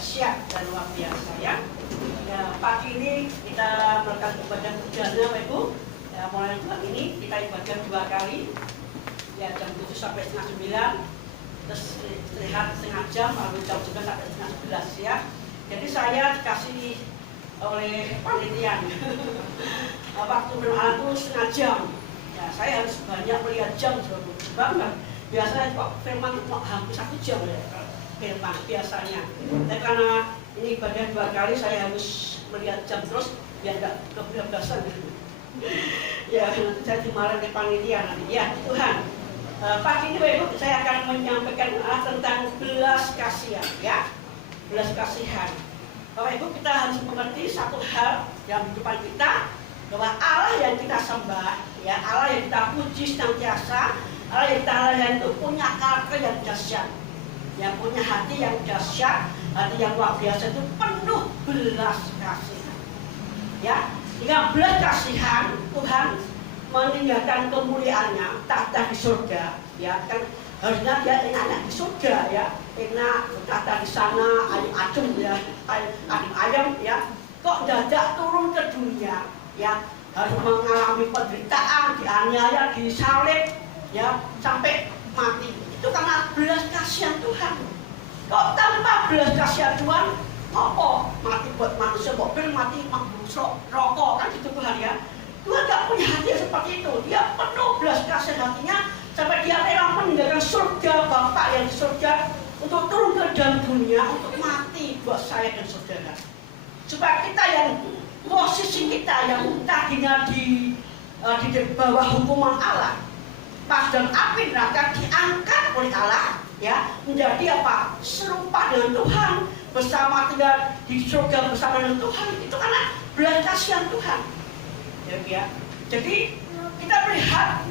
dahsyat dan luar biasa ya. Pagi ini kita melakukan ibadah perdana Bapak Ibu. Mulai bulan ini kita ibadah 2 kali, ya jam 7 sampai setengah 9, terus istirahat setengah jam, lalu jam 9 sampai setengah 11 ya. Jadi saya dikasih oleh panitia waktu berdoa itu setengah jam. Ya, saya harus banyak melihat jam sebab biasanya kok firman itu hampir 1 jam ya. Firman biasanya. Dan karena ini ibadah 2 kali, saya harus melihat jam terus biar nggak kebablasan. Ya, nanti saya dimarahin oleh panitia nanti. Ya, Tuhan. Pagi ini Bapak Ibu, saya akan menyampaikan tentang belas kasihan, ya. Belas kasihan. Bapak Ibu, kita harus mengerti satu hal dalam kehidupan kita, bahwa Allah yang kita sembah, ya, Allah yang kita puji senantiasa, Allah yang kita layani itu punya karakter yang dahsyat, yang punya hati yang dahsyat, hati yang luar biasa, itu penuh belas kasihan. Ya, dengan belas kasihan Tuhan meninggalkan kemuliaannya, tahta di surga, ya kan harusnya dia enak di surga, ya enak tahta di sana, ayam ya, ayam ya, kok dadak turun ke dunia, ya harus mengalami penderitaan, dianiaya, disalib, ya sampai mati. Itu karena belas kasihan Tuhan. Kok tanpa belas kasihan Tuhan, apa mati buat manusia, mobil mati rokok kan gitu Tuhan ya. Tuhan gak punya hati seperti itu. Dia penuh belas kasihan hatinya sampai dia rela meninggalkan surga Bapa yang di surga untuk turun ke dalam dunia untuk mati buat saya dan saudara. Supaya kita yang posisi kita yang tadinya di bawah hukuman Allah, pas dan api neraka diangkat oleh Allah, ya menjadi apa? Serupa dengan Tuhan, bersama tinggal di surga bersama dengan Tuhan. Itu karena belas kasihan Tuhan. Ya. Jadi kita melihat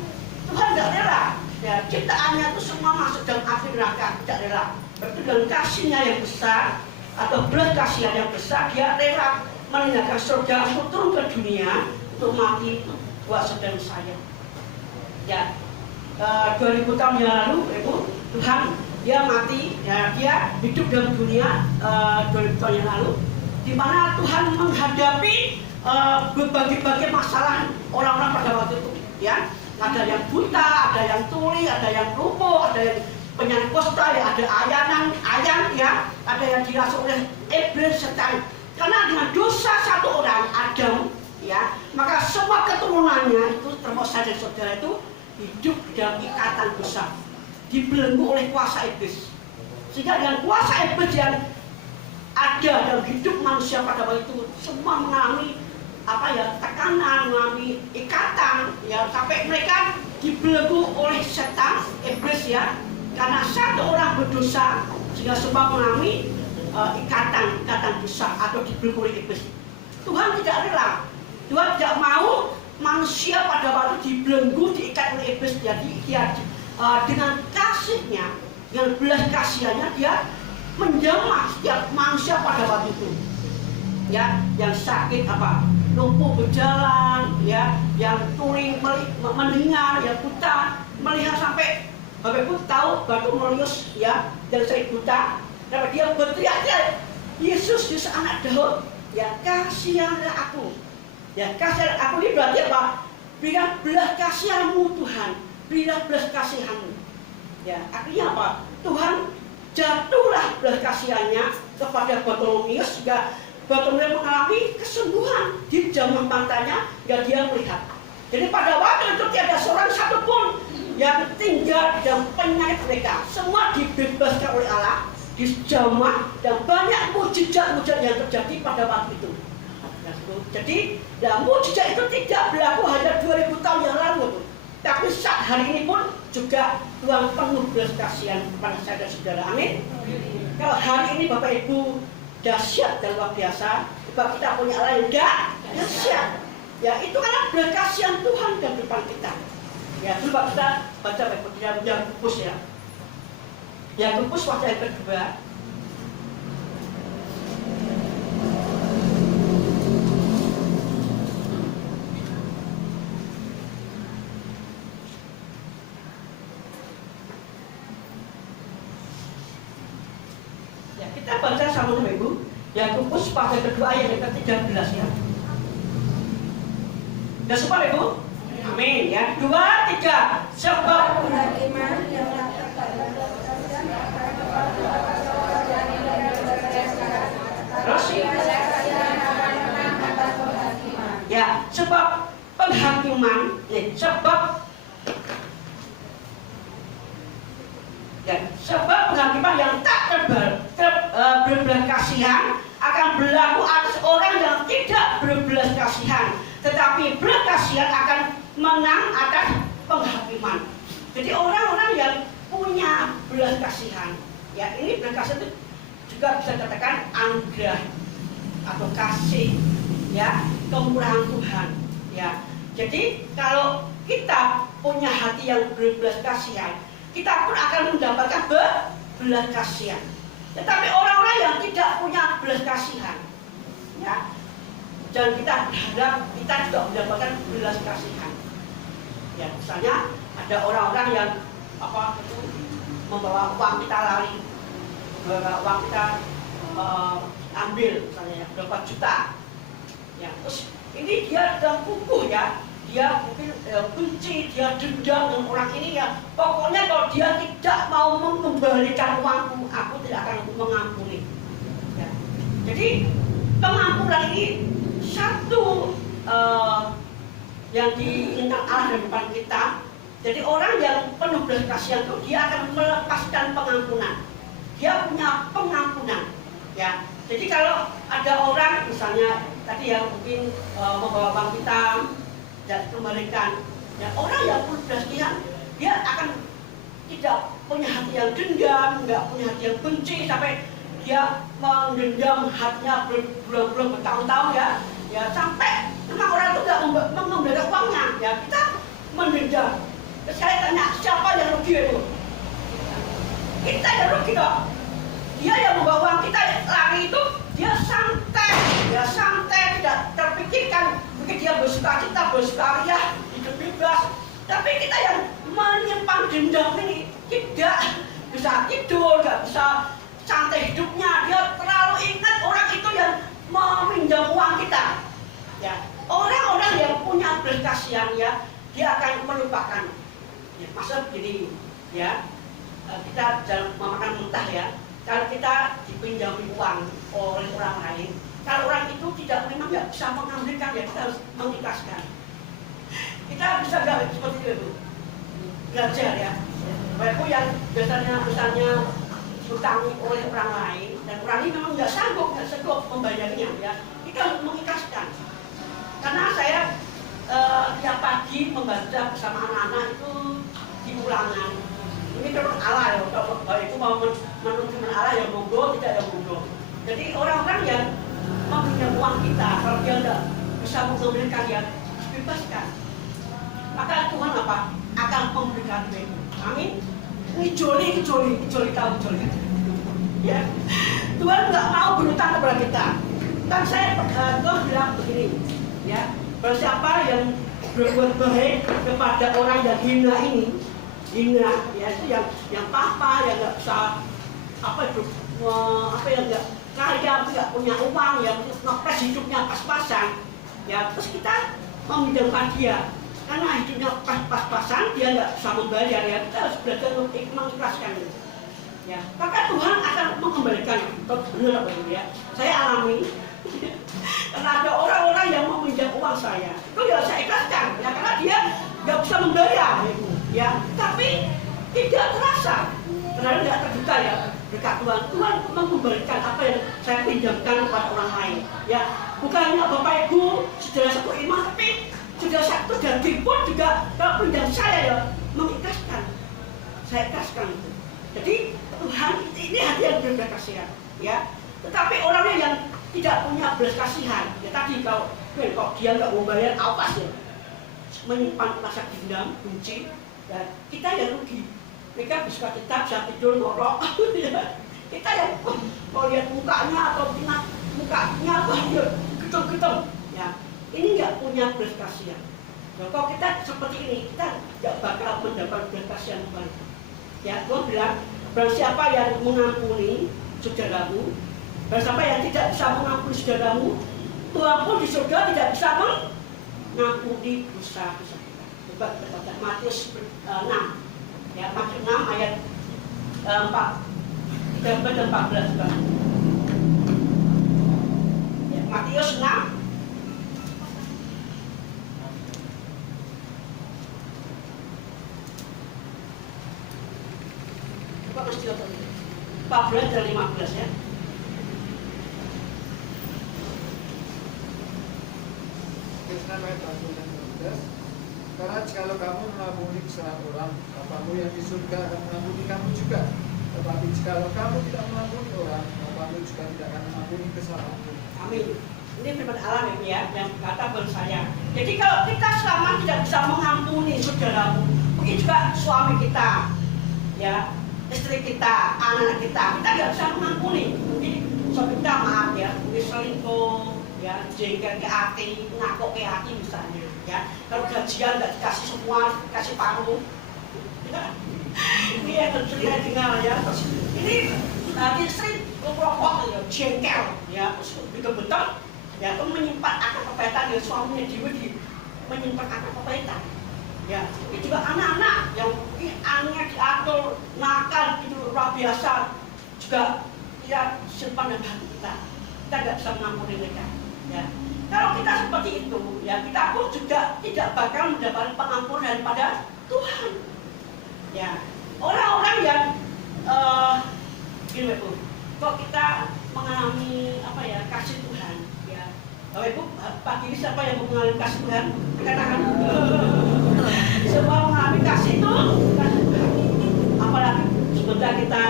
Tuhan tidak rela, ya ciptaannya itu semua masuk dalam api neraka, tidak rela. Berarti dengan kasihnya yang besar atau belas kasihan yang besar, dia rela meninggalkan surga untuk turun ke dunia untuk mati buat saudara saya. Ya, 2000 tahun yang lalu, Ibu, Tuhan dia mati, ya, dia hidup dalam dunia 2000 tahun yang lalu, di mana Tuhan menghadapi berbagai masalah orang-orang pada waktu itu, ya. Ada yang buta, ada yang tuli, ada yang lumpuh, ada yang penyakit kusta, ya, ada ayam, ya, ada yang dirasuki oleh iblis setan. Karena dengan dosa satu orang Adam, ya, maka semua keturunannya itu termasuk saya dan saudara itu hidup dalam ikatan dosa, dibelenggu oleh kuasa iblis. Sehingga dengan kuasa iblis yang ada dalam hidup manusia pada waktu itu semua mengalami tekanan, mengalami ikatan, ya sampai mereka dibelenggu oleh setan, iblis, ya, karena satu orang berdosa sehingga semua mengalami ikatan dosa atau dibelenggu oleh iblis. Tuhan tidak rela, Tuhan tidak mau manusia pada waktu dibelenggu, diikat oleh iblis. Jadi dia dengan kasihnya, dengan belas kasihannya, dia menjamah setiap manusia pada waktu itu, ya, yang sakit lumpuh berjalan, ya, yang tuli mendengar, yang buta melihat, sampai Bapak Ibu tahu Bartimeus, ya, yang sakit buta, dan dia berteriak, Yesus anak Daud, ya kasihanlah aku. Ya, kasih aku ini berarti apa? Berilah belas kasihanmu Tuhan, berilah belas kasihanmu. Ya, artinya apa? Tuhan jatuhlah belas kasihannya kepada Bartimeus, sehingga Bartimeus mengalami kesembuhan di jamah matanya, dan dia melihat. Jadi pada waktu itu tiada seorang satupun yang tinggal dalam penyakit mereka, semua dibebaskan oleh Allah, dijamah, dan banyak mujizat-mujizat yang terjadi pada waktu itu. Jadi, mujizat itu tidak berlaku hanya 2000 tahun yang lalu, tapi hari ini pun juga Tuhan penuh belas kasihan kepada saya dan saudara. Amin. Kalau hari ini Bapak Ibu dahsyat dan luar biasa, sebab kita punya Allah yang dahsyat. Ya, itu karena belas kasihan Tuhan dan depan kita. Ya, coba kita baca Bapak Yakobus ya. Yakobus pasal yang kedua. Kita baca sama-sama Ibu. Yakobus pasal kedua ayat yang ke-13 ya. Sudah sempat Ibu? Amin ya. 2, 3. Sebab penghakiman yang terus ya, sebab penghakiman ya, sebab penghakiman yang tak berbelas kasihan akan berlaku atas orang yang tidak berbelas kasihan, tetapi belas kasihan akan menang atas penghakiman. Jadi orang-orang yang punya belas kasihan, ya ini belas kasihan itu juga bisa dikatakan anugerah atau kasih, ya kemurahan Tuhan, ya. Jadi kalau kita punya hati yang berbelas kasihan, kita pun akan mendapatkan belas kasihan. Tetapi orang-orang yang tidak punya belas kasihan, ya, dan kita berharap kita juga mendapatkan belas kasihan. Ya, misalnya ada orang-orang yang membawa uang kita lari, membawa uang kita ambil, misalnya ya, berapa juta. Ya, terus ini dia sedang kukuh ya. Dia mungkin benci, dia dendam dengan orang ini ya. Pokoknya kalau dia tidak mau mengembalikan uangku, aku tidak akan mengampuni. Ya. Jadi pengampunan ini satu yang diinginkan Allah di depan kita. Jadi orang yang penuh belas kasihan itu dia akan melepaskan pengampunan. Dia punya pengampunan. Ya. Jadi kalau ada orang misalnya tadi yang mungkin membawa uang kita dan kembalikan, ya orang yang penuh belas kasihan dia akan tidak punya hati yang dendam, nggak punya hati yang benci sampai dia mendendam hatinya berbulan-bulan bertahun-tahun ya sampai memang orang itu nggak mengembalikan uangnya, ya kita mendendam. Terus saya tanya siapa yang rugi itu? Kita yang rugi dong. Dia yang membawa uang kita lari itu dia santai tidak terpikirkan. Mungkin dia bersuka-cita, bersukaria, hidup bebas. Tapi kita yang menyimpan dendam ini tidak bisa tidur, nggak bisa santai hidupnya. Dia terlalu ingat orang itu yang meminjam uang kita. Ya, orang-orang yang punya belas kasihan ya, dia akan melupakan. Ya, masa begini, ya kita jangan memakan mentah ya. Kalau kita dipinjami uang oleh orang lain, kalau orang itu memang nggak bisa mengambilkan ya kita harus mengikhlaskan. Kita bisa nggak seperti itu, belajar ya. Baikku yang biasanya misalnya diutangi oleh orang lain dan orang ini memang nggak sanggup membayarnya ya, kita harus mengikhlaskan. Karena saya tiap pagi membaca bersama anak-anak itu di ulangan. Ini firman Allah ya, kalau itu mau menuju Allah ya monggo, tidak ya monggo. Jadi orang-orang yang meminjam uang kita, kalau dia tidak bisa mengembalikan ya bebaskan. Maka Tuhan apa? Akan memberikan itu. Amin. Ijoli tahu ijoli. Ya. Tuhan nggak mau berutang kepada kita. Kan saya Tuhan bilang begini, ya. Barang siapa yang berbuat baik kepada orang yang hina ini, hina ya itu yang papa yang nggak bisa yang nggak kaya, nggak punya uang, yang ngepres hidupnya pas-pasan ya, terus kita meminjamkan dia karena hidupnya pas-pasan, dia nggak bisa membayar ya, kita harus belajar untuk mengikhlaskan itu ya, maka Tuhan akan mengembalikan. Benar apa itu ya, saya alami karena ada orang-orang yang meminjam uang saya itu ya saya ikhlaskan ya, karena dia nggak bisa membayar ya, tapi tidak terasa karena tidak terbuka ya dekat Tuhan mengembalikan apa yang saya pinjamkan kepada orang lain ya, bukannya Bapak Ibu saudara satu iman, tapi Sudah satu daging pun juga kalau pinjam saya ya mengikhlaskan. Saya ikhlaskan itu. Jadi Tuhan ini hati yang berbelas kasihan, ya. Tetapi orangnya yang tidak punya belas kasihan, ya tadi kalau dia nggak mau bayar awas ya, menyimpan rasa dendam, benci, dan kita yang rugi. Mereka bisa kita bisa tidur ngorok, ya. Kita yang kalau lihat mukanya atau lihat mukanya ya getem-getem, ya. Ini nggak punya belas kasihan. Nah, kalau kita seperti ini, kita nggak bakal mendapat belas kasihan kembali. Ya, Tuhan bilang, barang siapa yang mengampuni saudaramu, barang siapa yang tidak bisa mengampuni saudaramu, Tuhan pun di surga tidak bisa mengampuni dosa-dosa kita. Coba kita baca Matius 6, ya, Matius 6 ayat 14. Ya, Matius 6. Mesti 14 dan 15 ya. Karena jikalau kamu mengampuni kesalahan orang, Bapamu yang di surga akan mengampuni kamu juga. Tetapi jikalau kamu tidak mengampuni orang, Bapamu juga tidak akan mengampuni kesalahanmu. Amin. Ini firman Allah ya, yang berkata kepada saya. Jadi kalau kita selama tidak bisa mengampuni saudaramu, mungkin juga suami kita, ya, istri kita, anak kita nggak bisa mengampuni. Mungkin suami kita maaf ya, mungkin selingkuh, ya, jengkel ke hati, ngakok ke hati misalnya, ya. Kalau gajian nggak dikasih semua, dikasih paruh. Ini yang sering dengar ya. Terus ini istri ngerokok ya, jengkel, ya, terus betul-betul, ya, itu menyimpan akar kepahitan ya, suaminya di menyimpan akar kepahitan. Ya, ini juga anak-anak yang anaknya diatur, nakal gitu luar biasa, juga ya simpan dalam hati kita nggak bisa mengampuni mereka. Ya, kalau kita seperti itu, ya kita pun juga tidak bakal mendapatkan pengampunan daripada Tuhan. Ya, orang-orang yang gini Bu, kok kita mengalami apa ya, kasih Tuhan, ya. Bapak Ibu, pagi ini siapa yang mengalami kasih Tuhan? Katakan. Semua mengalami kasih itu, apalagi sebentar kita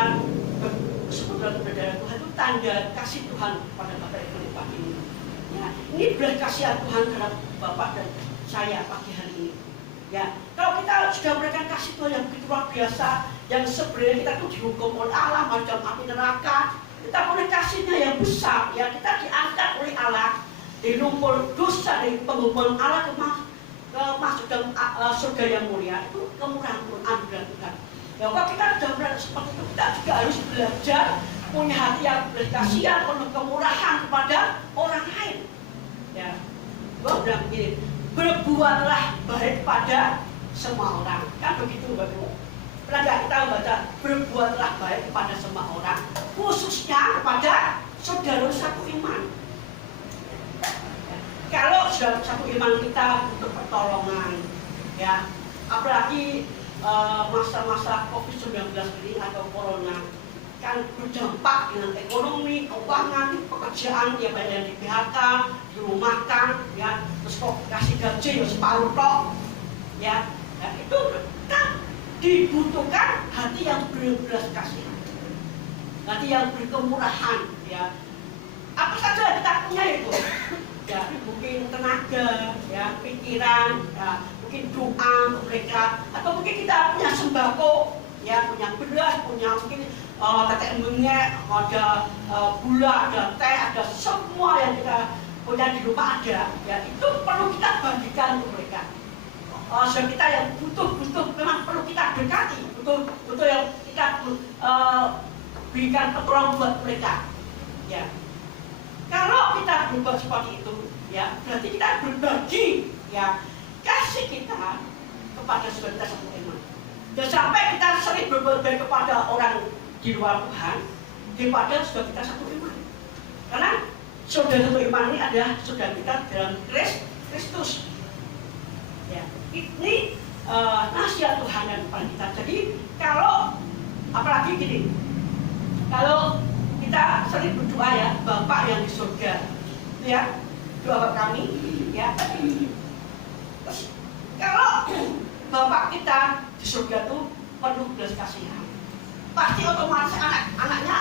sebentar kepada Tuhan itu tanda kasih Tuhan pada Bapak Ibu di pagi ini. Ya, ini belas kasihan Tuhan terhadap Bapak dan saya pagi hari ini. Ya, kalau kita sudah memberikan kasih Tuhan yang begitu luar biasa, yang sebenarnya kita tuh dihukum oleh Allah macam api neraka, kita punya kasihnya yang besar, ya kita diangkat oleh Allah, dilumpur dosa dari penghukuman Allah masuk dalam surga yang mulia. Itu kemurahan Tuhan, anugerah Tuhan. Ya, kalau kita sudah berada seperti itu, kita juga harus belajar punya hati yang berkasihan, penuh kemurahan kepada orang lain. Ya, gue bilang begini, berbuatlah baik pada semua orang. Kan begitu Bapak. Pernah nggak kita baca berbuatlah baik kepada semua orang, khususnya kepada saudara satu iman. Kalau saudara satu iman kita butuh pertolongan, ya, apalagi masa-masa COVID-19 ini atau corona, kan berdampak dengan ekonomi, keuangan, pekerjaan, ya banyak yang di PHK, dirumahkan, ya, terus kok kasih gaji ya separuh tok, ya, dan itu kan dibutuhkan hati yang berbelas kasihan, hati yang berkemurahan, ya. Apa saja kita punya itu. Ya, mungkin tenaga, ya, pikiran, ya, mungkin doa untuk mereka, atau mungkin kita punya sembako, ya, punya beras, punya mungkin tetek bengek, ada gula, ada teh, ada semua yang kita punya di rumah ada, ya, itu perlu kita bagikan untuk mereka. Sebab kita yang butuh memang perlu kita dekati, butuh yang kita berikan pertolongan buat mereka, ya. Kalau kita berbuat seperti itu, ya, berarti kita berbagi, ya, kasih kita kepada saudara kita satu iman. Dan sampai kita sering berbuat baik kepada orang di luar Tuhan daripada saudara kita satu iman. Karena saudara satu iman ini adalah saudara kita dalam Kristus. Ya, ini nasihat Tuhan yang kepada kita. Jadi kalau apalagi gini, kalau kita sering berdoa ya, Bapak yang di surga, ya, doa kami, ya. Terus kalau Bapak kita di surga itu penuh belas kasihan, pasti otomatis anak-anaknya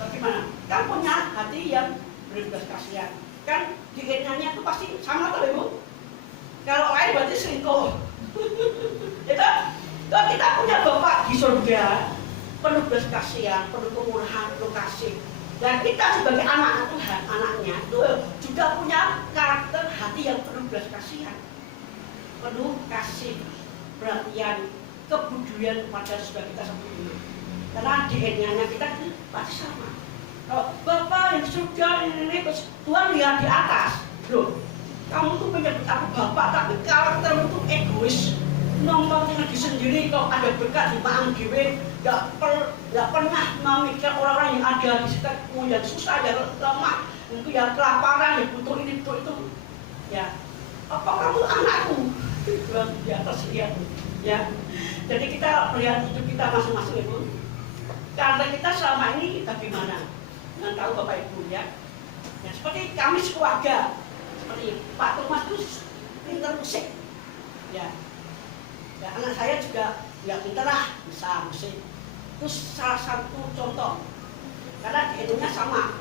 bagaimana? Kan punya hati yang penuh belas kasihan. Kan DNA-nya itu pasti sama tuh Ibu. Kalau lain berarti selingkuh. Itu kalau kita punya Bapak di surga penuh belas kasihan, penuh kemurahan, penuh kasih. Dan kita sebagai anak Tuhan, anaknya itu juga punya karakter hati yang penuh belas kasihan, penuh kasih, perhatian, kepedulian kepada saudara kita sendiri. Karena DNA-nya kita pasti sama. Kalau Bapak yang di surga ini terus Tuhan lihat di atas, loh, kamu tuh menyebut aku Bapak, tapi karaktermu tuh egois. Nonton diri sendiri, kalau ada berkat di Maang Dewe, gak pernah memikir orang-orang yang ada di sekitarmu yang susah, yang lemah, itu yang kelaparan, yang butuh ini, butuh itu. Ya, apa kamu anakku? Di atas lihat, ya. Jadi kita melihat hidup kita masing-masing itu. Karena kita selama ini kita gimana? Dengan tahu Bapak Ibu ya. Ya seperti kami sekeluarga, seperti Pak Thomas itu pintar musik, ya. Ya, anak saya juga ya pintar lah, bisa musik. Itu salah satu contoh. Karena di Indonesia sama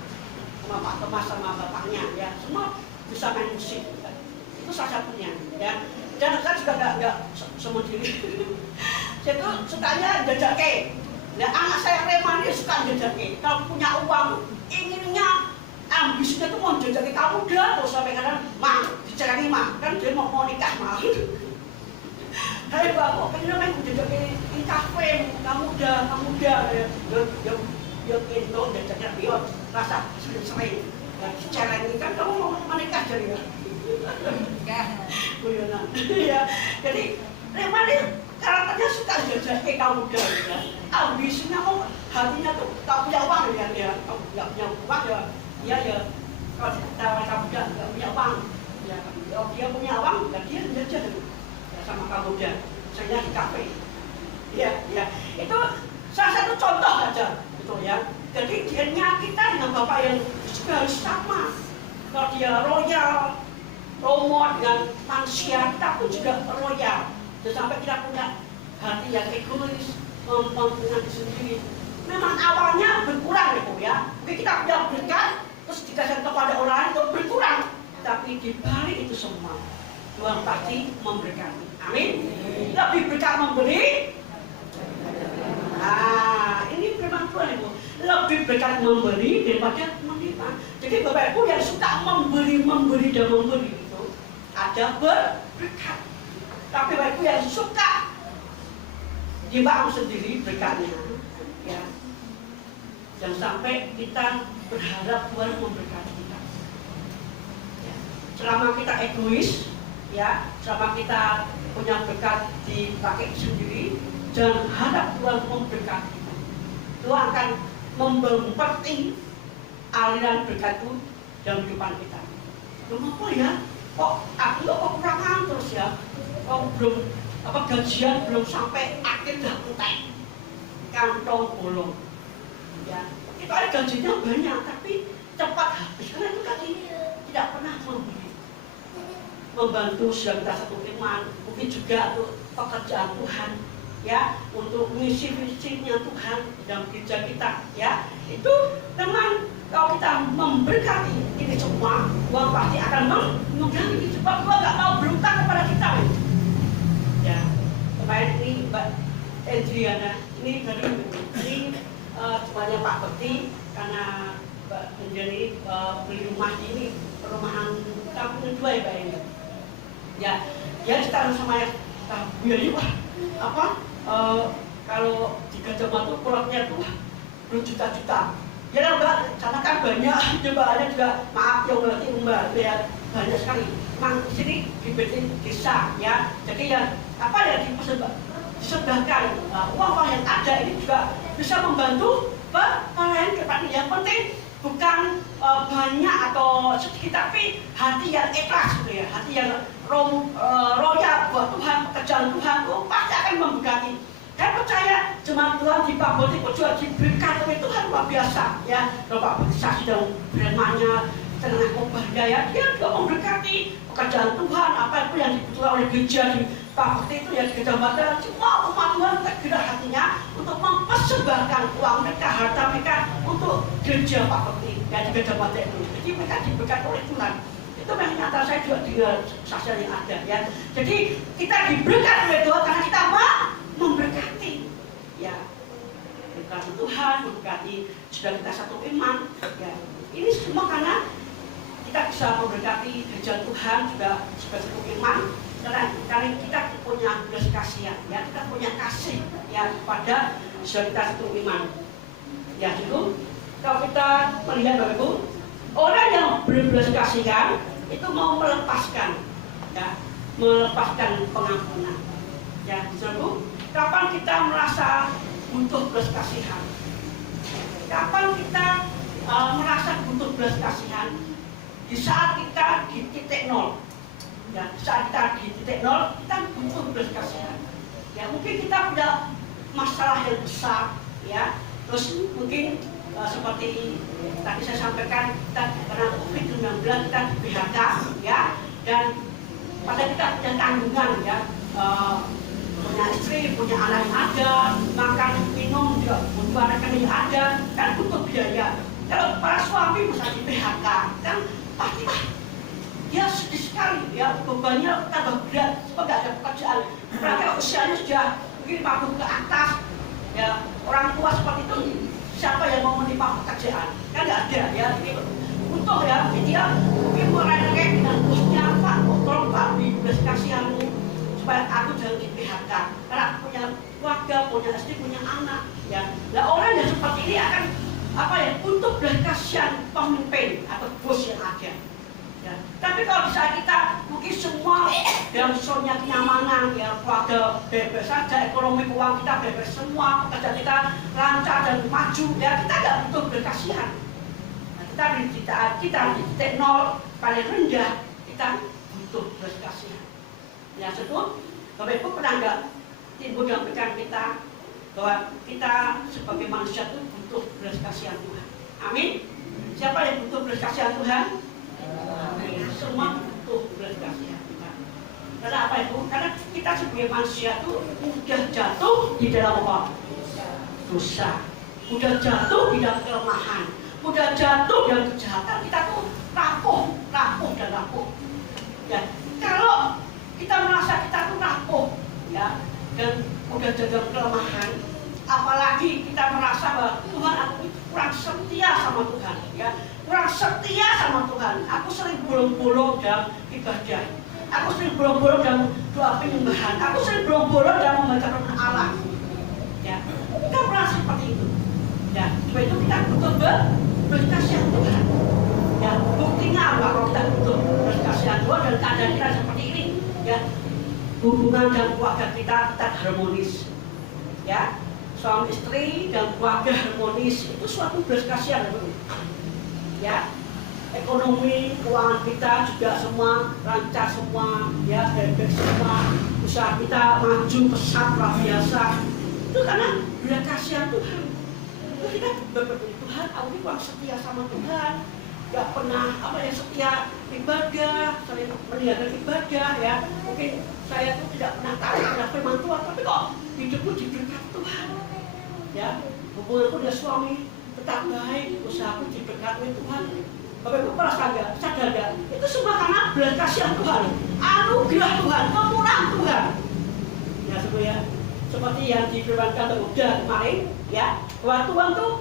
Pak Thomas sama bapaknya, ya semua bisa main musik. Ya. Itu salah satunya, ya. Dan saya juga nggak semua diri. Saya tuh sukanya jajake. Nah, anak saya Reman dia suka jajake. Kalau punya uang, inginnya ambisinya tuh mau jajake kamu dah, terus sampai kadang mah dicari mah, kan dia mau nikah mah. Hai Bapak, pengen main jajake di kafe, kamu udah, ya itu jajaknya biar rasa sering-sering. Dan dicari ini kan kamu mau menikah jadi ya. Guyonan, ya. Jadi Reman dia karakternya suka jajake kamu udah, ya. Ambisinya mau hatinya tuh tak punya uang ya dia, nggak punya uang ya, ya. Kalau kita nggak punya uang, ya. Kalau dia punya uang, ya dia jajan. Sama kamu dia, saya di kafe, ya, itu salah satu contoh aja, gitu ya. Jadi DNA kita dengan Bapak yang juga harus sama. Kalau dia royal, romo dengan manusia, kita pun juga royal. Dan sampai kita punya hati yang egois, mempentingkan sendiri. Memang awalnya berkurang, gitu ya. Mungkin kita punya berkat, terus dikasih kepada orang itu berkurang, tapi di balik itu semua Tuhan pasti memberkati. Amin. Lebih berkat memberi. Nah, ini firman Tuhan Ibu. Lebih berkat memberi daripada menerima. Jadi Bapak Ibu yang suka memberi dan memberi itu ada berkat. Tapi Bapak Ibu yang suka dibangun sendiri berkatnya, ya. Jangan sampai kita berharap Tuhan memberkati kita. Ya. Selama kita egois, ya, selama kita punya berkat dipakai sendiri, jangan harap Tuhan memberkati kita. Tuhan akan memperti aliran berkat itu dalam kehidupan kita. Kenapa ya? Kok aku kekurangan terus ya? Kok belum gajian belum sampai akhir dah entek, kantong bolong. Ya, kita ada gajinya banyak tapi cepat habis karena itu tadi tidak pernah memberi. Membantu sedang kita satu iman, mungkin juga untuk pekerjaan Tuhan, ya, untuk mengisi visinya Tuhan dalam gereja kita, ya. Itu teman, kalau kita memberkati ini semua, Tuhan pasti akan mengganti sebab Tuhan nggak mau berutang kepada kita. Ya, kemarin ini Mbak Adriana, ini dari semuanya Pak Bekti, karena Mbak Adriana ini beli rumah ini perumahan kampung 2 ya Pak ini. Ya, dia sekarang sama biaya wah kalau di Gajah Madu produknya tuh berjuta-juta. Ya Mbak, karena kan banyak cobaannya juga, maaf yang ngerti Mbak, ya banyak sekali. Memang di sini di desa, ya. Jadi ya apa ya disebabkan uang yang ada ini juga bisa membantu lain tetapi yang penting bukan banyak atau sedikit, tapi hati yang ikhlas, gitu ya, hati yang royal buat Tuhan, pekerjaan Tuhan itu pasti akan memberkati. Saya percaya jemaat Tuhan di Pak Boti juga diberkati oleh Tuhan luar biasa, ya. Kalau Pak Boti sedang firman-Nya, setengah khotbahnya ya, dia juga memberkati pekerjaan Tuhan, apa itu yang dibutuhkan oleh gereja di Pak Bekti itu ya di kecamatan, semua umat Tuhan tergerak hatinya untuk mempersembahkan uang mereka, harta mereka untuk gereja Pak Bekti yang di kecamatan itu. Jadi mereka diberkati oleh Tuhan. Itu memang nyata, saya juga dengar saksian yang ada ya. Jadi kita diberkati oleh Tuhan karena kita mau memberkati ya. Berkati Tuhan, berkati sudah kita satu iman ya. Ini semua karena kita bisa memberkati gereja Tuhan juga sebagai satu iman, karena kita punya belas kasihan ya, kita punya kasih ya kepada saudara kita satu iman ya. Itu kalau kita melihat Bapak Ibu, orang yang berbelas kasihan itu mau melepaskan ya, melepaskan pengampunan ya. Saudara, kapan kita merasa butuh belas kasihan? Kapan kita merasa butuh belas kasihan? Di saat kita di titik nol ya, saat kita di titik nol kita butuh belas kasihan ya. Mungkin kita punya masalah yang besar ya, terus mungkin seperti tadi saya sampaikan, kita karena COVID-19 kita di PHK ya, dan pada kita punya tanggungan ya, punya istri, punya anak yang ada, makan, minum juga butuh anak yang ada, kan butuh biaya. Kalau para suami misalnya di PHK kan pasti dia sedih sekali ya, bebannya tambah berat sebab nggak ada pekerjaan. Mereka usianya sudah mungkin 50 ke atas ya, orang tua seperti itu siapa yang mau menimpa pekerjaan? Kan nggak ada ya. Ini untuk ya, dia mungkin mulai dengan bosnya, Pak, tolong Pak, belas kasihanmu supaya aku jangan di PHK karena aku punya keluarga, punya istri, punya anak ya. Nah orang yang seperti ini akan apa ya, untuk belas kasihan pemimpin atau bos yang ada ya. Tapi kalau bisa kita mungkin semua dalam zona kenyamanan ya, keluarga bebas saja, ekonomi keuangan kita bebas semua, pekerjaan kita lancar dan maju ya, kita nggak butuh belas kasihan. Nah, kita di titik nol paling rendah, kita butuh belas kasihan. Ya, sebut Bapak Ibu pernah nggak timbul dalam pikiran kita bahwa kita sebagai manusia itu butuh belas kasihan Tuhan. Amin. Siapa yang butuh belas kasihan Tuhan? Amin. Semua butuh belas kasihan Tuhan. Karena apa itu? Karena kita sebagai manusia itu mudah jatuh di dalam apa? Dosa. Mudah jatuh di dalam kelemahan. Mudah jatuh dalam kejahatan. Kita tuh rapuh dan rapuh. Ya, kalau kita merasa kita tuh rapuh ya, dan udah jaga kelemahan, apalagi kita merasa bahwa Tuhan, aku kurang setia sama Tuhan ya, kurang setia sama Tuhan, aku sering bolong-bolong dalam ibadah, aku sering bolong-bolong dalam doa penyembahan, aku sering bolong-bolong dalam membaca firman Allah ya. Kita merasa seperti itu ya, sebab itu kita butuh berkasihan Tuhan ya. Buktinya apa kalau kita butuh berkasihan Tuhan dan keadaan kita seperti ini ya, hubungan dan keluarga kita tetap harmonis ya, suami istri dan keluarga harmonis, itu suatu belas kasihan ya. Ekonomi keuangan kita juga semua lancar semua ya, baik semua, usaha kita maju pesat luar biasa, itu karena belas kasihan Tuhan. Itu kita berdoa, Tuhan aku kurang setia sama Tuhan, gak pernah apa ya, setia ibadah, sering meninggalkan ibadah ya. Mungkin saya tuh tidak pernah tahu pada firman Tuhan, tapi kok hidupku diberkati Tuhan ya. Hubunganku dengan suami tetap baik, usahaku diberkati Tuhan. Bapak Ibu pernah sadar gak? Itu semua karena belas kasihan Tuhan, anugerah Tuhan, kemurahan Tuhan ya. Sebenarnya seperti yang difirmankan udah kemarin ya, bahwa Tuhan tuh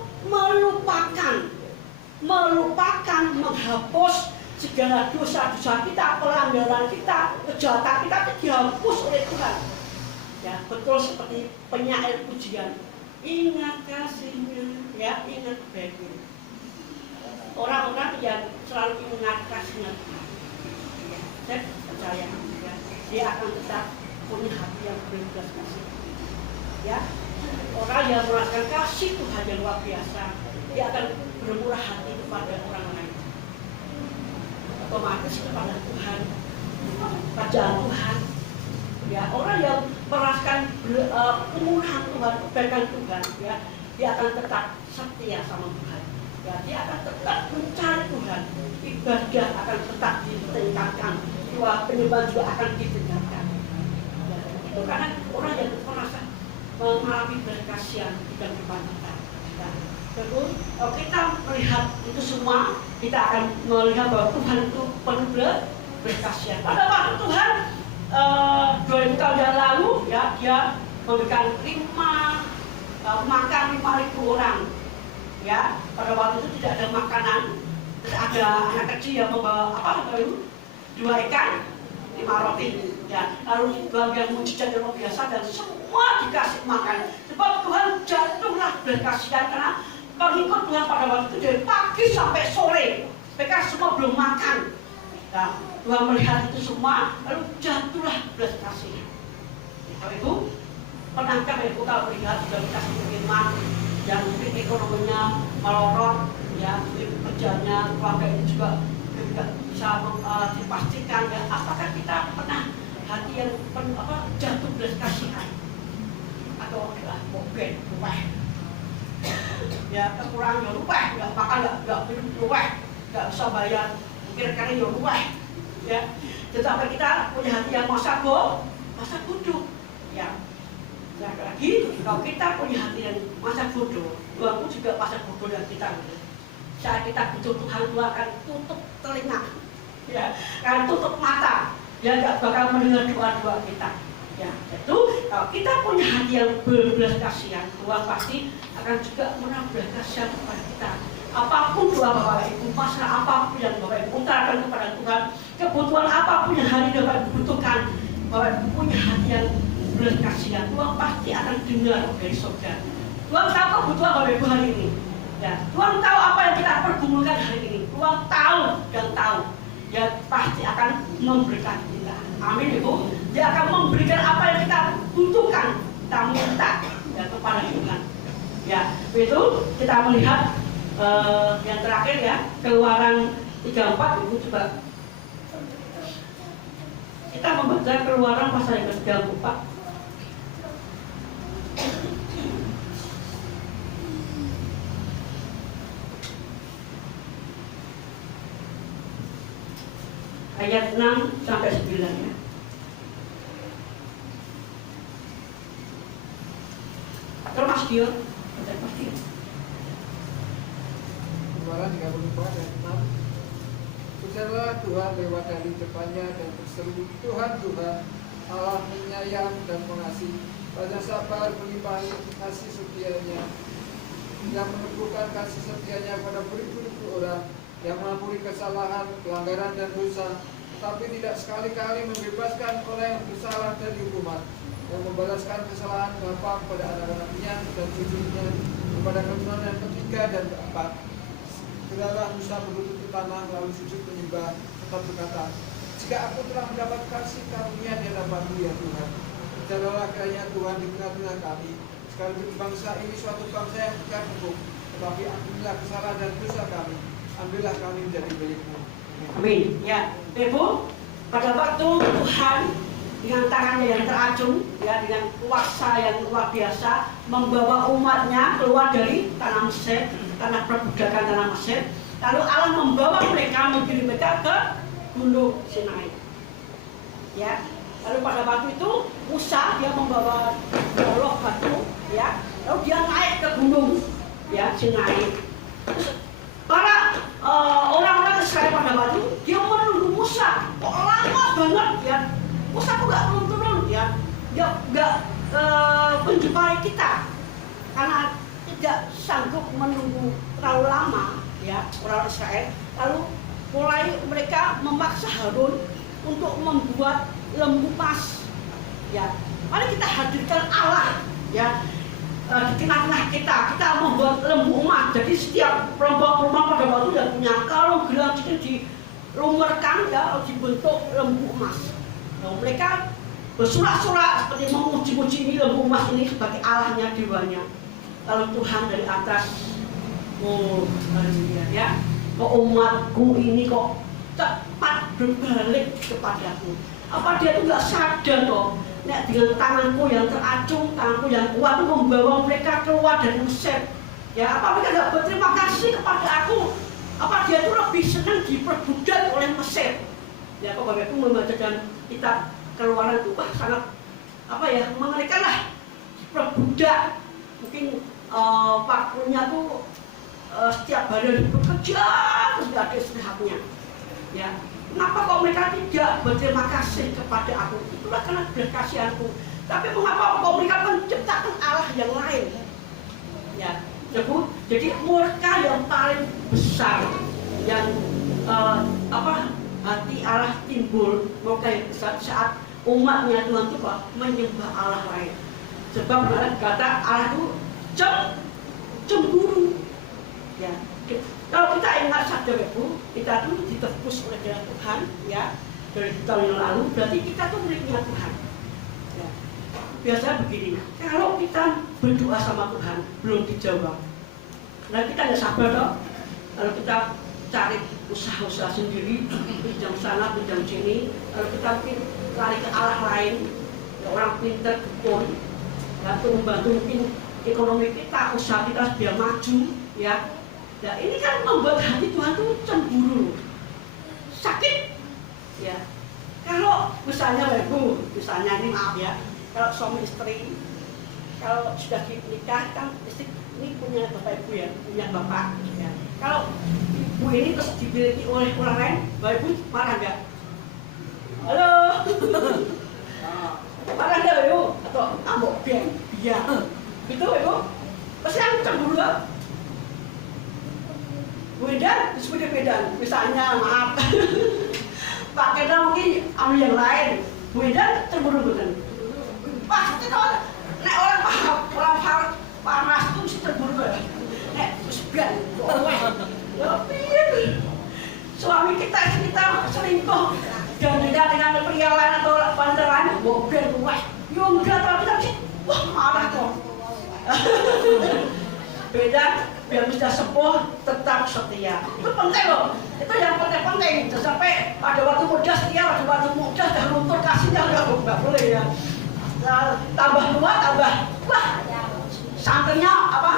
melupakan, menghapus segala dosa-dosa kita, pelanggaran kita, kejahatan kita itu dihapus oleh Tuhan ya. Betul seperti penyair pujian, ingat kasihnya ya, ingat baiknya. Orang-orang yang selalu ingat kasihnya Tuhan ya, saya percaya ya, dia akan tetap punya hati yang berbelas kasih ya. Orang yang merasakan kasih Tuhan yang luar biasa, dia akan bermurah hati kepada orang lain, otomatis kepada Tuhan, kepada Tuhan ya. Orang yang merasakan kemurahan Tuhan, kebaikan Tuhan ya, dia akan tetap setia sama Tuhan Ya, dia akan tetap mencari Tuhan. Ibadah akan tetap ditingkatkan. Penyembahan juga akan ditingkatkan. Ya, itu karena orang yang merasa mengalami belas kasihan di dalam depan kita. Ya. Terus kalau kita melihat itu semua, kita akan melihat bahwa Tuhan itu penuh belas kasihan. Pada waktu Tuhan 2000 tahun yang lalu, ya, dia memberikan makan 5.000 orang. Ya, pada waktu itu tidak ada makanan, terus ada anak kecil yang membawa apa itu 2 ikan, 5 roti. Ya, lalu bagian mujizat yang luar biasa dan semua dikasih makan. Sebab Tuhan jatuhlah belas kasihan karena pengikut Tuhan pada waktu itu dari pagi sampai sore, mereka semua belum makan. Nah, Tuhan melihat itu semua, lalu jatuhlah belas kasihan. Kalau Ibu, pernahkah Ibu kalau melihat sudah dikasih pengiriman yang mungkin ekonominya melorot, ya, kerjanya, keluarga itu juga tidak bisa dipastikan, ya, apakah kita pernah hati yang jatuh belas kasihan atau mungkin lupa, ya, kekurangan lupa, nggak makan, nggak minum lupa, nggak bisa bayar, mungkin karena lupa, ya, tetapi kita punya hati yang masa bodoh, ya. Nah, lagi kalau kita punya hati yang masa bodoh, Tuhan pun juga masa bodoh yang kita. Saat kita butuh Tuhan, Tuhan akan tutup telinga, ya, akan tutup mata, ya, nggak bakal mendengar doa-doa kita. Ya, itu kalau kita punya hati yang berbelas kasihan, Tuhan pasti akan juga menaruh belas kasihan kepada kita. Apapun doa Bapak Ibu, masalah apapun yang Bapak Ibu utarakan kepada Tuhan, kebutuhan apapun yang hari ini Bapak Ibu butuhkan, Bapak Ibu punya hati yang belas kasihan, Tuhan pasti akan dengar dari surga. Tuhan tahu kebutuhan Bapak Ibu hari ini. Ya, Tuhan tahu apa yang kita pergumulkan hari ini. Tuhan tahu dan tahu. Ya, pasti akan memberikan kita. Amin Ibu. Dia akan memberikan apa yang kita butuhkan. Kita minta, ya, kepada Tuhan. Ya, itu kita melihat yang terakhir, ya, Keluaran 34. Ibu coba kita membaca Keluaran pasal yang ke-34. Ayat 6 sampai 9, ya. Terus dia, Keluaran 34 ayat 6. Ujarlah Tuhan lewat dari depannya dan berseru, Tuhan, Tuhan, Allah penyayang dan pengasih, pada sabar melimpahi kasih setianya, yang meneguhkan kasih setianya pada beribu-ribu orang, yang mengampuni kesalahan, pelanggaran dan dosa, tetapi tidak sekali-kali membebaskan orang yang bersalah dari hukuman, yang membalaskan kesalahan bapa kepada anak-anaknya dan cucunya, kepada keturunan yang ketiga dan keempat. Segeralah Musa berlutut ke tanah lalu sujud menyembah, tetap berkata, jika aku telah mendapat kasih karunia di hadapan-Mu ya Tuhan, bicaralah kiranya Tuhan di tengah-tengah kami, sekaligus bangsa ini suatu bangsa yang bukan hukum, tetapi ampunilah kesalahan dan dosa kami, ambillah kami menjadi milik-Mu. Amin. Ya, Ibu, pada waktu Tuhan dengan tangannya yang teracung, ya, dengan kuasa yang luar biasa, membawa umatnya keluar dari tanah Mesir, tanah perbudakan tanah Mesir, lalu Allah membawa mereka, mengirim mereka ke Gunung Sinai. Ya, lalu pada waktu itu Musa dia membawa golok batu, ya, lalu dia naik ke gunung, ya, Sinai. Para orang-orang Israel pada waktu dia menunggu Musa, kok lama banget, ya. Musa kok nggak turun-turun, ya, dia nggak menjumpai kita karena tidak sanggup menunggu terlalu lama, ya, orang Israel. Lalu mulai mereka memaksa Harun untuk membuat lembu emas, ya. Mari kita hadirkan Allah, ya, di tengah-tengah kita membuat lembu emas. Jadi setiap kelompok rumah pada waktu yang punya kalung gelang itu dilumerkan, ya, dibentuk lembu emas. Nah, mereka bersorak-sorak seperti memuji-muji ini lembu emas ini sebagai Allahnya, jiwanya. Lalu Tuhan dari atas, oh, haleluya, ya, kok umatku ini kok cepat berbalik kepadaku. Apa dia itu nggak sadar toh? Nek dengan tanganku yang teracung, tanganku yang kuat itu membawa mereka keluar dari Mesir. Ya, apa mereka nggak berterima kasih kepada aku? Apa dia itu lebih senang diperbudak oleh Mesir? Ya, kok Bapak Ibu membaca dalam kitab Keluaran itu sangat apa ya, mengerikan lah. Diperbudak, mungkin waktunya tuh setiap hari bekerja terus nggak ada istirahatnya. Ya, kenapa kok mereka tidak berterima kasih kepada aku? Itulah karena belas kasihanku. Tapi mengapa kok mereka menciptakan Allah yang lain? Ya, jadi murka yang paling besar yang hati Allah timbul murka yang besar saat umatnya Tuhan itu menyembah Allah lain. Sebab kata Allah itu cemburu. Ya, kalau kita ingat saja Ibu, kita tuh ditebus oleh Tuhan, ya, dari tahun yang lalu, berarti kita tuh miliknya Tuhan. Ya. Biasanya begini, kalau kita berdoa sama Tuhan belum dijawab, nah kita nggak sabar dong. Kalau kita cari usaha-usaha sendiri, pinjam sana, pinjam sini, kalau kita mungkin lari ke Allah lain, ya, orang pintar dukun, ya, untuk membantu mungkin ekonomi kita, usaha kita biar maju, ya. Ya, ini kan membuat hati Tuhan itu cemburu, sakit, ya. Kalau misalnya Ibu, misalnya ini maaf ya, kalau suami istri, kalau sudah nikah kan istri ini punya Bapak Ibu ya, punya Bapak, ya. Kalau Ibu ini terus dimiliki oleh orang lain, Bapak Ibu marah nggak? Halo, marah nggak Ibu? Atau ambok biang, itu Ibu? Pasti aku cemburu loh. Beda, disebut beda. Misalnya, maaf, Pak Kena mungkin ambil yang lain. Beda, cemburu bukan? Pasti kalau nek orang panas tuh mesti cemburu ya. Nek sebian, suami kita selingkuh dan tidak dengan pria lain atau wanita lain, mobil wah, yo enggak tapi kita wah marah kok. Beda, biar bisa sepuh tetap setia. Itu penting loh. Itu yang penting. Sampai pada waktu muda setia, pada waktu muda dah luntur kasihnya nggak boleh ya. Nah, tambah tua tambah wah santannya apa?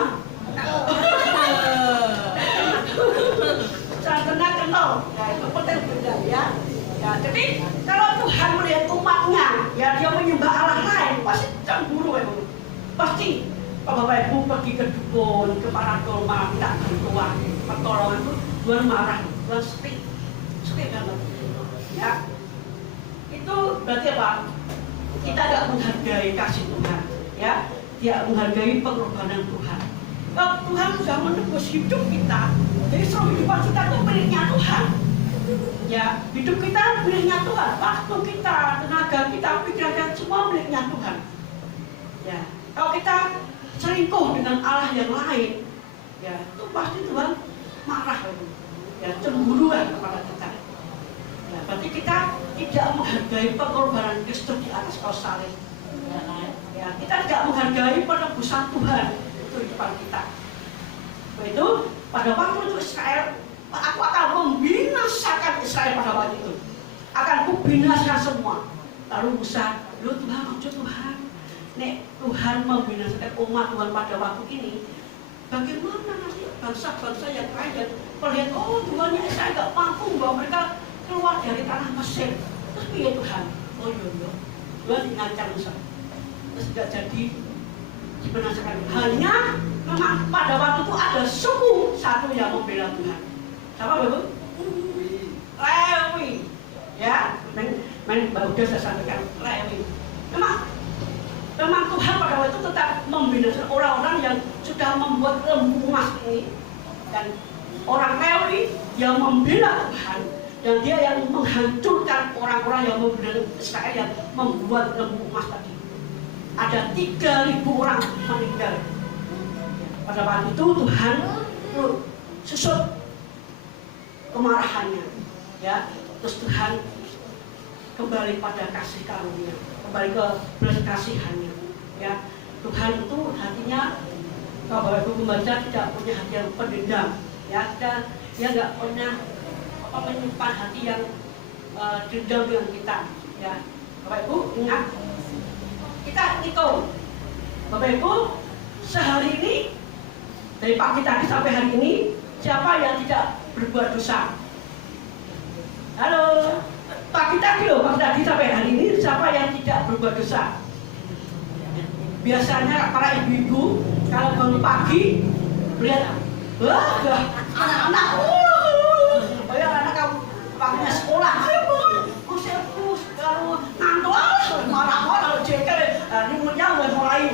Santannya kental. Ya itu penting beda ya. Ya jadi kalau Tuhan melihat umatnya, ya dia menyembah Allah lain pasti cemburu ya. Pasti. Kalau Bapak Ibu pergi ke dukun, ke paranormal, tidak bantuan, pertolongan itu Tuhan marah, Tuhan sepi banget. Ya, itu berarti apa? Kita tidak menghargai kasih Tuhan, ya, tidak menghargai pengorbanan Tuhan. Kalau Tuhan sudah menebus hidup kita, jadi seluruh kehidupan kita itu miliknya Tuhan. Ya, hidup kita miliknya Tuhan, waktu kita, tenaga kita, pikiran kita semua miliknya Tuhan. Ya, kalau kita selingkuh dengan Allah yang lain, ya itu pasti Tuhan marah, ya cemburu kepada kita. Ya, berarti kita tidak menghargai pengorbanan Kristus di atas kayu salib. Ya, kita tidak menghargai penebusan Tuhan itu di depan kita. Itu pada waktu itu Israel, aku akan membinasakan Israel pada waktu itu. Akan kubinasakan semua. Lalu Musa, lu Tuhan, Tuhan. Nek Tuhan membinasakan umat Tuhan pada waktu ini, bagaimana nanti bangsa-bangsa yang lain dan melihat, oh Tuhannya Israel gak mampu bahwa mereka keluar dari tanah Mesir. Terus ya Tuhan, oh iya, Tuhan ngancam Musa. Terus gak jadi dibinasakan. Hanya memang pada waktu itu ada suku satu yang membela Tuhan. Siapa Bapak? Lewi. Ya, udah saya sampaikan Lewi. Memang Tuhan pada waktu itu tetap membinasakan orang-orang yang sudah membuat lembu emas ini, dan orang Lewi yang membela Tuhan, dan dia yang menghancurkan orang-orang yang membela Israel yang membuat lembu emas tadi. Ada 3.000 orang meninggal. Pada waktu itu Tuhan susut kemarahannya, ya. Terus Tuhan kembali pada kasih karunia, kembali ke belas kasihannya, ya. Tuhan itu hatinya, kalau Bapak Ibu membaca, tidak punya hati yang pendendam, ya. Dia nggak pernah menyimpan hati yang dendam dengan kita, ya. Bapak Ibu ingat, kita hitung, Bapak Ibu sehari ini Dari pagi tadi sampai hari ini, siapa yang tidak berbuat dosa? Halo, pagi tadi sampai hari ini, siapa yang tidak berbuat dosa? Biasanya para ibu-ibu kalau bangun pagi melihat, wah, anak-anak, anak kamu paginya sekolah, ayo bu, kalau ngantuk, marah-marah, kalau jeker, ini mulai,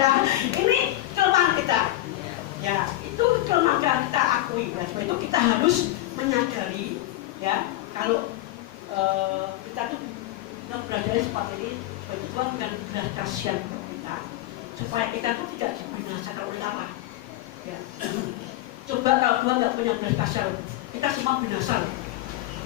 ya, ini kelemahan kita. Ya, itu kelemahan kita akui. Nah, sebab itu kita harus menyadari, ya, kalau kita tuh berada seperti ini, sebab Tuhan akan belas kasihan untuk kita, supaya kita tuh tidak dibinasakan oleh Allah. Ya. Coba kalau Tuhan nggak punya belas kasihan, kita semua binasa,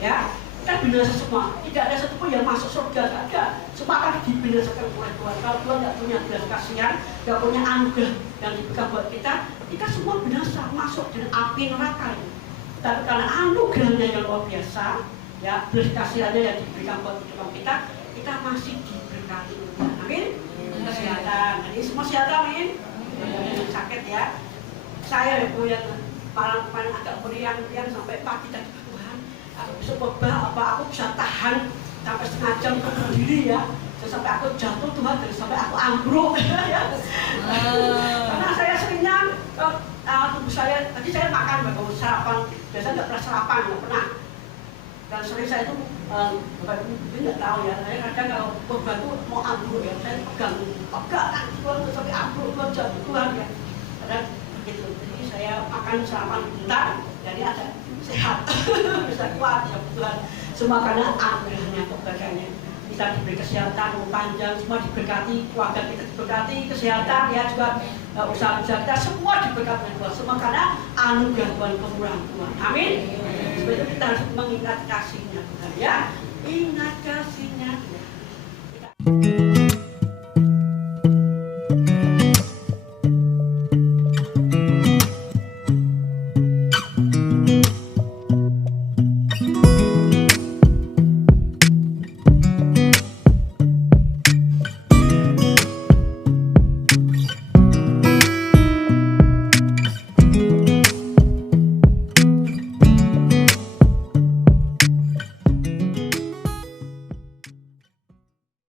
ya, kita binasa semua. Tidak ada satupun yang masuk surga, nggak ada. Semua akan dibinasakan oleh Tuhan. Kalau Tuhan nggak punya belas kasihan, nggak punya anugerah yang diberikan buat kita semua binasa, masuk dengan api neraka ini. Tapi karena anugerahnya yang luar biasa, ya, belas kasihannya yang diberikan buat kehidupan kita masih diberkati. Amin. Kesehatan, jadi semua sehat, amin. Yang sakit ya, saya ibu yang paling agak meriang sampai pagi tadi, Tuhan, aku bisa apa aku bisa tahan sampai setengah jam berdiri ya. Sampai aku jatuh Tuhan, sampai aku ambruk ya. Karena saya seringnya tubuh saya, tadi saya makan bagus sarapan, biasanya nggak pernah sarapan, nggak pernah. Dan sering saya itu nggak tahu ya, saya kadang kalau korban itu mau ambruk ya, saya pegang Tuhan sampai ambruk, Tuhan jatuh Tuhan ya. Kadang begitu, jadi saya makan sarapan bentar, jadi ada sehat, bisa kuat ya Tuhan. Semua karena anugerahnya, keberkahannya. Kita diberi kesehatan, umur panjang, semua diberkati, keluarga kita diberkati, kesehatan, ya juga usaha-usaha kita semua diberkati oleh Tuhan. Semua karena anugerah Tuhan, kemurahan Tuhan. Amin. Sebab itu kita harus mengingat kasih-Nya Tuhan, ya. Ingat kasih-Nya.